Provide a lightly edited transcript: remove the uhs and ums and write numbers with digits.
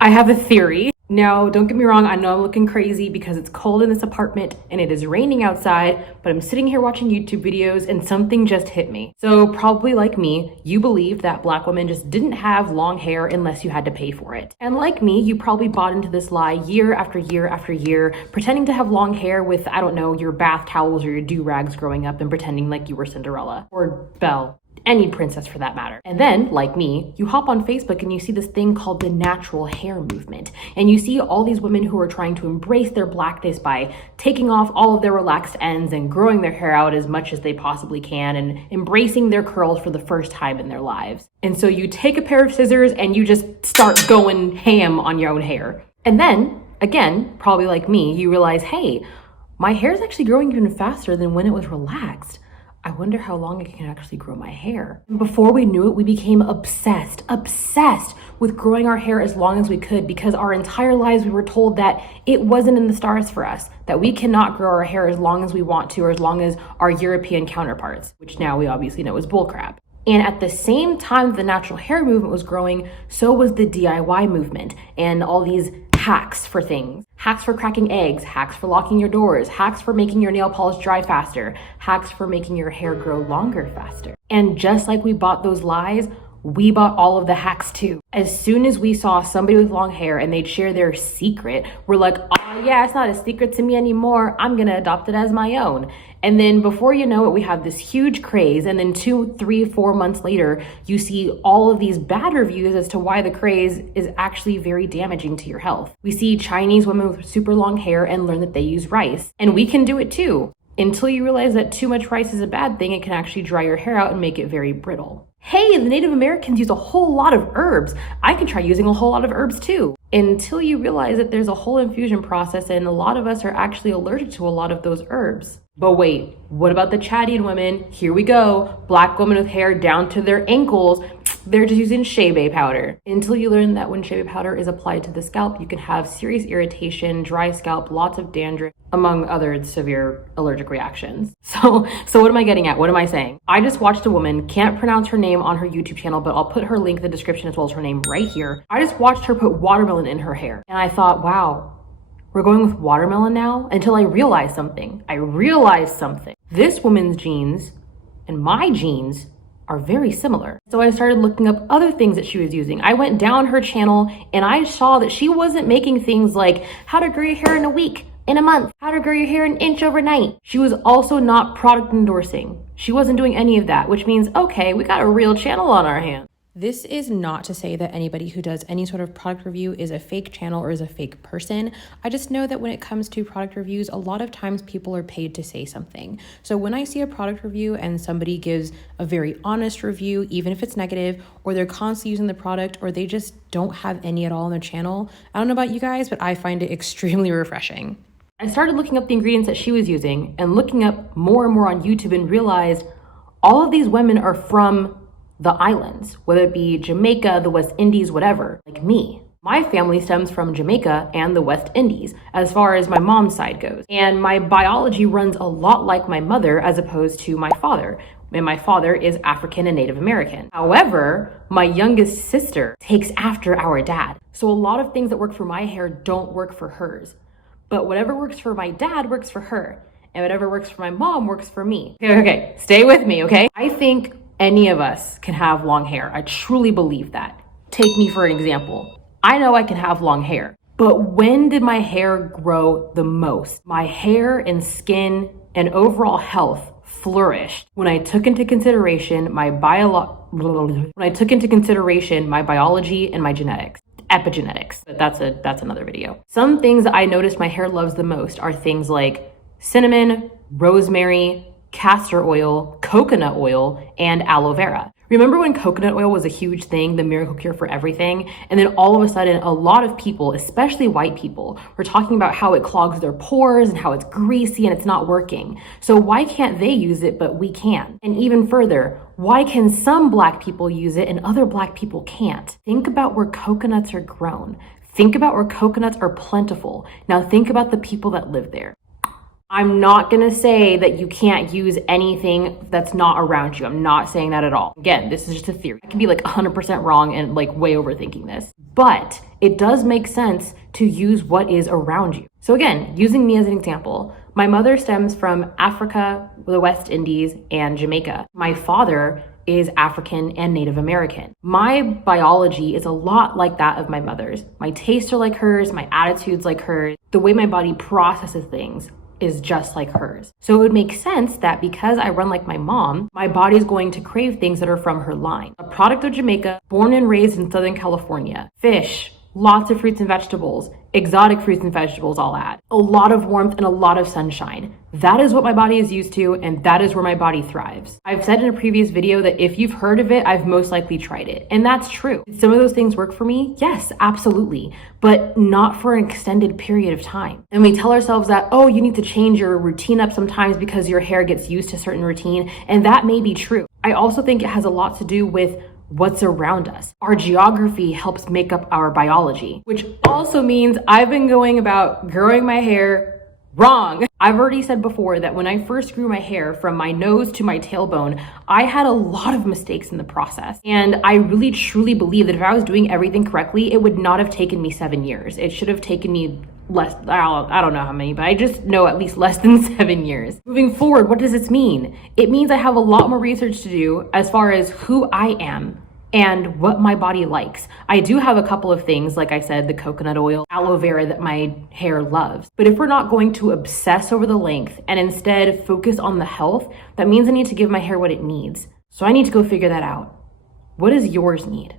I have a theory. Now, don't get me wrong, I know I'm looking crazy because it's cold in this apartment and it is raining outside, but I'm sitting here watching YouTube videos and something just hit me. So probably like me, you believed that Black women just didn't have long hair unless you had to pay for it. And like me, you probably bought into this lie year after year after year, pretending to have long hair with, I don't know, your bath towels or your do-rags growing up and pretending like you were Cinderella or Belle. Any princess for that matter. And then, like me, you hop on Facebook and you see this thing called the natural hair movement. And you see all these women who are trying to embrace their blackness by taking off all of their relaxed ends and growing their hair out as much as they possibly can and embracing their curls for the first time in their lives. And so you take a pair of scissors and you just start going ham on your own hair. And then, again, probably like me, you realize, hey, my hair is actually growing even faster than when it was relaxed. I wonder how long I can actually grow my hair. And before we knew it, we became obsessed with growing our hair as long as we could because our entire lives we were told that it wasn't in the stars for us, that we cannot grow our hair as long as we want to or as long as our European counterparts, which now we obviously know is bullcrap. And at the same time the natural hair movement was growing, so was the DIY movement and all these hacks for things. Hacks for cracking eggs, hacks for locking your doors, hacks for making your nail polish dry faster, hacks for making your hair grow longer faster. And just like we bought those lies, we bought all of the hacks too. As soon as we saw somebody with long hair and they'd share their secret, we're like, oh yeah, it's not a secret to me anymore. I'm gonna adopt it as my own. And then before you know it, we have this huge craze. And then 2, 3, 4 months later, you see all of these bad reviews as to why the craze is actually very damaging to your health. We see Chinese women with super long hair and learn that they use rice. And we can do it too. Until you realize that too much rice is a bad thing, it can actually dry your hair out and make it very brittle. Hey, the Native Americans use a whole lot of herbs. I can try using a whole lot of herbs too. Until you realize that there's a whole infusion process and a lot of us are actually allergic to a lot of those herbs. But wait, what about the Chadian women? Here we go. Black women with hair down to their ankles. They're just using shea powder. Until you learn that when shea powder is applied to the scalp, you can have serious irritation, dry scalp, lots of dandruff, among other severe allergic reactions. So what am I getting at? What am I saying? I just watched a woman, can't pronounce her name on her YouTube channel, but I'll put her link in the description as well as her name right here. I just watched her put watermelon in her hair. And I thought, wow, we're going with watermelon now? Until I realized something. This woman's genes and my genes are very similar. So I started looking up other things that she was using. I went down her channel and I saw that she wasn't making things like how to grow your hair in a week, in a month, how to grow your hair an inch overnight. She was also not product endorsing. She wasn't doing any of that, which means, okay, we got a real channel on our hands. This is not to say that anybody who does any sort of product review is a fake channel or is a fake person. I just know that when it comes to product reviews, a lot of times people are paid to say something. So when I see a product review and somebody gives a very honest review, even if it's negative, or they're constantly using the product, or they just don't have any at all on their channel, I don't know about you guys, but I find it extremely refreshing. I started looking up the ingredients that she was using and looking up more and more on YouTube and realized all of these women are from the islands, whether it be Jamaica, the West Indies, whatever, like me. My family stems from Jamaica and the West Indies, as far as my mom's side goes. And my biology runs a lot like my mother as opposed to my father. And my father is African and Native American. However, my youngest sister takes after our dad. So a lot of things that work for my hair don't work for hers. But whatever works for my dad works for her. And whatever works for my mom works for me. Okay, stay with me, okay? I think any of us can have long hair. I truly believe that. Take me for an example. I know I can have long hair, but when did my hair grow the most? My hair and skin and overall health flourished when I took into consideration my biology and my genetics. Epigenetics, but that's another video. Some things that I noticed my hair loves the most are things like cinnamon, rosemary, castor oil, coconut oil, and aloe vera. Remember when coconut oil was a huge thing, the miracle cure for everything? And then all of a sudden, a lot of people, especially white people, were talking about how it clogs their pores and how it's greasy and it's not working. So why can't they use it, but we can? And even further, why can some Black people use it and other Black people can't? Think about where coconuts are grown. Think about where coconuts are plentiful. Now think about the people that live there. I'm not gonna say that you can't use anything that's not around you. I'm not saying that at all. Again, this is just a theory. I can be like 100% wrong and like way overthinking this, but it does make sense to use what is around you. So again, using me as an example, my mother stems from Africa, the West Indies, and Jamaica. My father is African and Native American. My biology is a lot like that of my mother's. My tastes are like hers, my attitude's like hers. The way my body processes things is just like hers. So it would make sense that because I run like my mom, my body's going to crave things that are from her line. A product of Jamaica, born and raised in Southern California. Fish, lots of fruits and vegetables, exotic fruits and vegetables I'll add. A lot of warmth and a lot of sunshine. That is what my body is used to, and that is where my body thrives. I've said in a previous video that if you've heard of it, I've most likely tried it. And that's true. Did some of those things work for me? Yes, absolutely. But not for an extended period of time. And we tell ourselves that, oh, you need to change your routine up sometimes because your hair gets used to a certain routine. And that may be true. I also think it has a lot to do with what's around us. Our geography helps make up our biology, which also means I've been going about growing my hair wrong. I've already said before that when I first grew my hair from my nose to my tailbone, I had a lot of mistakes in the process. And I really truly believe that if I was doing everything correctly, it would not have taken me 7 years. It should have taken me less, I don't know how many, but I just know at least less than 7 years. Moving forward, what does this mean? It means I have a lot more research to do as far as who I am and what my body likes. I do have a couple of things, like I said, the coconut oil, aloe vera that my hair loves. But if we're not going to obsess over the length and instead focus on the health, that means I need to give my hair what it needs. So I need to go figure that out. What does yours need?